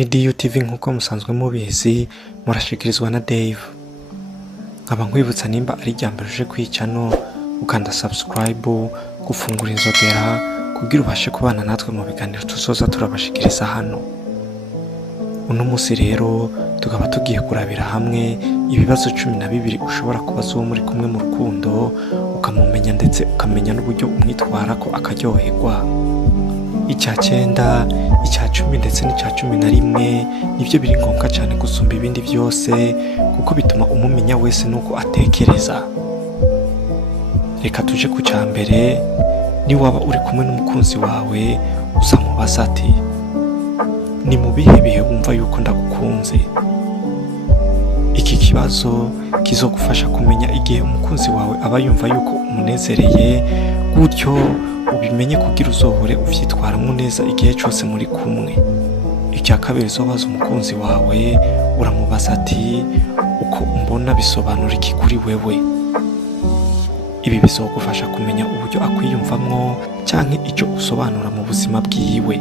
Ni DUTV nk'uko musanzwe mubizi, murashikirizwa na Dave. Nkaba nkwibutsa nimba ari ryambere uje kwicano ukanda subscribe, gufungura inzogera kugira ubashe kubana natwe mu biganiro tuzoza turabashikiriza hano. Uno musi rero tukaba tugiye kurabira hamwe ibibazo 12 ushobora kubaza uwo muri kumwe mu rukundo, ukamumenya ndetse ukamenya n'uburyo umwitwara ko akaryoherwa. Icya 9, icya 10 ndetse n'icya 11 nivyo biri ngombwa cyane gusumba ibindi byose, kuko bituma umumenya wese nuko atekereza. Reka tuje ku cyambere. Ni waba uri kumwe n'umukunzi wawe, uzamubaza ati: ni mu bihe bihe wumva yuko ndagukunze? Iki kibazo kizogufasha kumenya igihe umukunzi wawe aba yumva yuko umunezereye, gutyo ubimenye kugira uzohore uvyitwaramwo neza igihe cyose muri kumwe. Icya kabiri, uzobaza umukunzi wawe, uramubaza ati: uko umbona bisobanura iki kuri wewe? Ibi bizogufasha kumenya uburyo akwiyumvamwo canke icyo usobanura mu buzima bwiwe.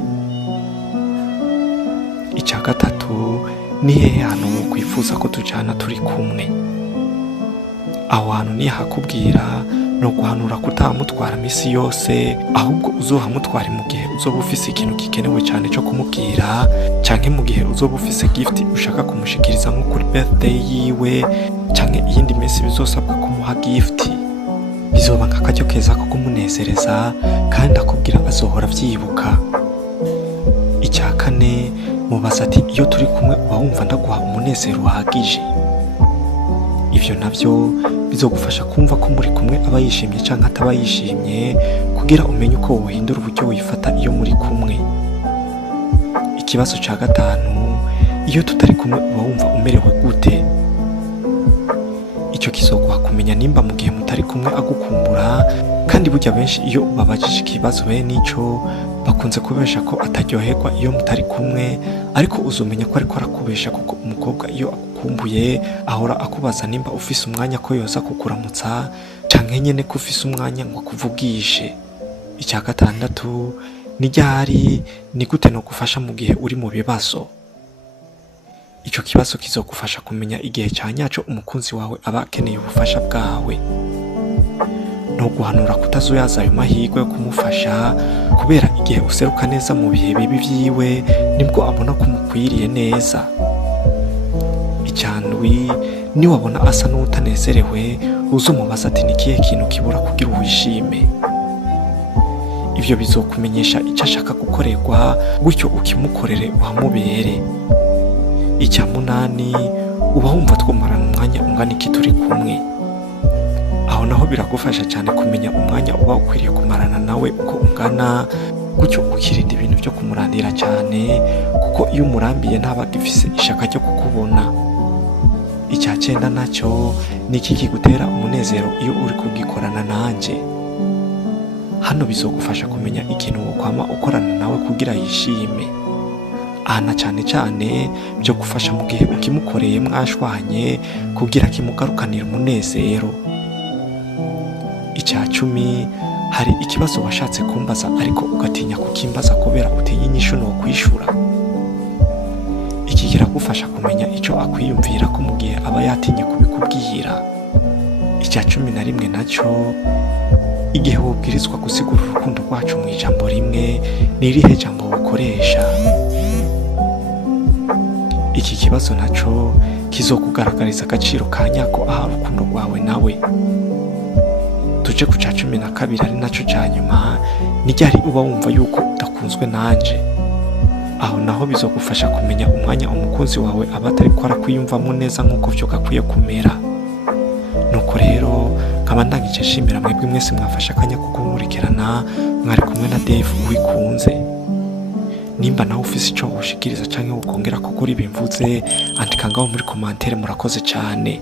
Icya gatatu, ni hehe hantu wokwifuza ko tujana turi kumwe? Aho hantu niyahakubwira, no guhanura kutamutwara misi yose, ahubwo uzohamutwara mu gihe uzoba ufise ikintu gikenewe cyane cyo kumubwira, canke mu gihe uzoba ufise gift ushaka kumushikiriza nko kuri birthday yiwe, canke iyindi misi bizosabwa kumuha gift. Bizoba nk'akaryo keza ko kumunezereza kandi akubwira azohora avyibuka. Icya 4, mubaza ati: iyo turi kumwe uba wumva ndaguha umunezero uhagije? Ivyo navyo bizogufasha kumva ko muri kumwe aba yishimye canke ataba yishimye, kugira umenye uko wohindura uburyo wifata iyo muri kumwe. Ikibazo ca 5, iyo tutari kumwe uba wumva umerewe gute? Icyo kizoguha kumenya nimba mu gihe mutari kumwe agukumbura, kandi burya benshi iyo babajije ikibazo bene ico bakunze kubesha ko ataryoherwa iyo mutari kumwe, ariko uzomenya ko ariko arakubesha, kuko umukobwa iyo agukumbuye ahora akubaza nimba ufise umwanya ko yoza kukuramutsa, canke nyene ko ufise umwanya ngo akuvugishe. Icya 6, ni ryari, ni gute no gufasha mu gihe uri mu bibazo? Icyo kibazo kizogufasha kumenya igihe cya nyaco umukunzi wawe aba akeneye ubufasha bwawe, no guhanura kutazoyaza ayo mahirwe yo kumufasha, kubera igihe useruka neza mu bihe bibi vyiwe nibwo abona ko umukwiriye neza. Icya 7, ni wabona asa n'utanezerewe, uzomubaza ati: ni kihe kintu kibura kugira wishime? Ivyo bizokumenyesha icyo ashaka gukorerwa, gutyo ukimukorere uhamubere. Icya 8, uba wumva twomarana umwanya ungana iki turi kumwe? Aho naho biragufasha cyane kumenya umwanya uba ukwiriye kumarana nawe uko ungana, gutyo ukirinda ibintu byo kumurandira cyane, kuko iyo umurambiye ntaba agifise ishaka ryo kukubona. Icya 9 nacyo, ni iki kigutera umunezero iyo uri kugikorana nanje? Hano bizogufasha kumenya ikintu wokwama ukorana nawe kugira yishime. Ahana cyane cyane byo gufasha mu gihe ukimukoreye mwashwanye, kugira kimugarukanira umunezero. Icya 10, hari ikibazo washatse kumbaza ariko ugatinya kukimbaza kubera utinya inyishu no kwishura. Iki kiragufasha kumenya icyo akwiyumvira ko mu gihe aba yatinye kubikubwira. Icya 11 nacyo, igihe wobwirizwa gusigura urukundo rwacu mu ijambo rimwe, ni irihe jambo wokoresha? Iki kibazo naco kizokugaragariza agaciro ka nyako aha urukundo rwawe nawe. Tuje ku ca 12 ari naco ca nyuma, ni ryari uba wumva yuko udakunzwe nanje? Aho naho bizogufasha kumenya umwanya umukunzi wawe aba atari ko arakwiyumvamo neza nk'uko vyo gakwiye kumera. Nuko rero nkaba ndangije nshimira mwebwe mwese mwafasha akanya ko kumurikirana. Mwari kumwe na Dave wikunze. Nimba nawe ufise ico ushikiriza canke ukongera ko kuri bimvuze, andika ngaho muri commentaire. Murakoze cyane.